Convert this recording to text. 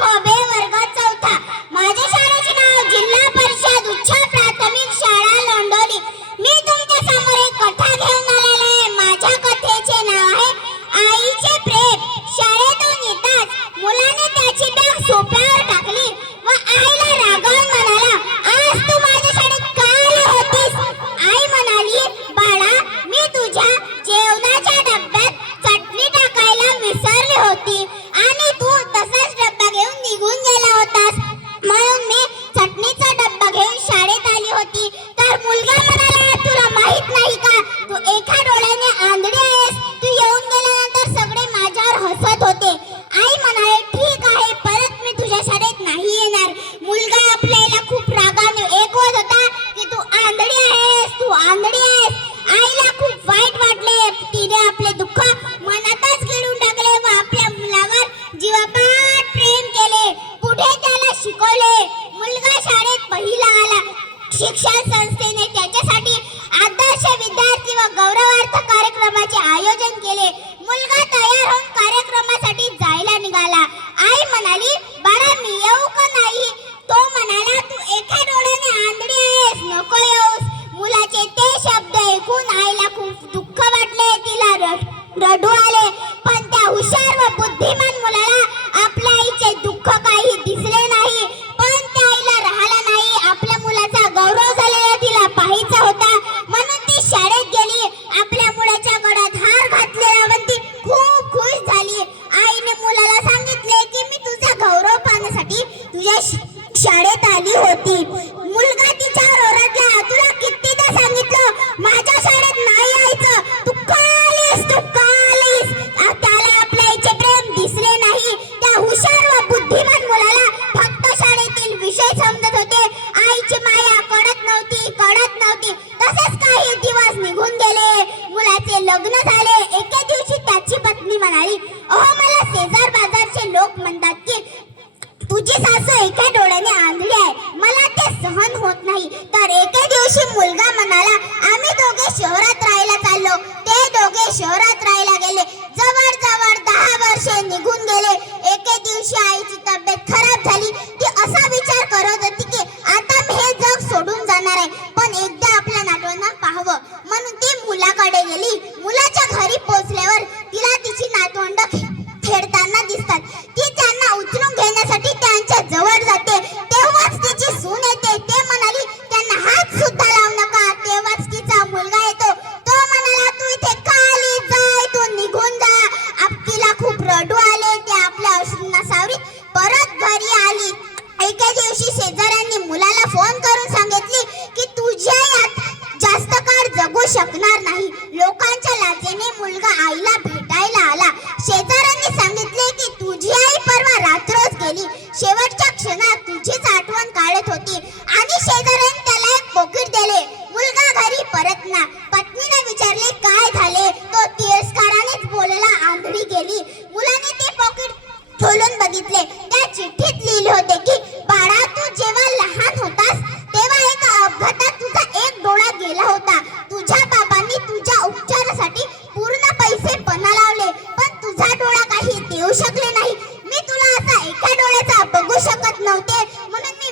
দেখো कुठे त्याला शिकवले. मुलगा शाळेत पहिला आला. शिक्षण संस्थेने त्याच्यासाठी आदर्श विद्यार्थी व गौरवार्थ कार्यक्रमाचे आयोजन केले. मुलगा तयार होऊन कार्यक्रमासाठी जायला निघाला. आई म्हणाली बाळा मी येऊ का नाही? तो म्हणाला तू एका डोळ्याने आंधळी आहेस. नको येऊस. मुलाचे ते शब्द ऐकून आईला खूप दुःख वाटले. तिला रड- रडू आले. म्हणजे यश शाळेत आली होती. मुलगा तिच्या ओरडला तुला कितीदा सांगितलं माझ्या शाळेत नाही यायचं. तू कालीस तू कालीस त्याला आपल्या आईचे प्रेम दिसले नाही. त्या हुशार व बुद्धिमान मुलाला फक्त शाळेतील विषय समजत होते. आईची माया कळत नव्हती कळत नव्हती. तसेच काही दिवस निघून गेले. मुलाचे लग्न झाले. एके दिवशी त्याची पत्नी म्हणाली अहो मला शेजार बाजारचे लोक म्हणतात की सासू एका डोळ्याने आंधळी आहे. मला ते सहन होत नाही. तर एके दिवशी मुलगा म्हणाला आम्ही दोघे शहरात राहायला चाललो. ते दोघे शहरात राहायला गेले. जवळ जवळ दहा वर्षे निघून गेले. एके दिवशी आईची तब्येत खराब झाली. ती असा विचार करत होती की आता मी हे जग सोडून जाणार आहे. पण एकदा आपल्या नातवांना पाहावं. म्हणून ती मुलाकडे गेली. मुलाच्या घरी पोच दिवशी शेजाऱ्यांनी मुलाला फोन करून सांगितले की तुझ्या यात जास्त काळ जगू शकणार नाही. लोकांच्या लाजेने मुलगा आईला शकले नाही मी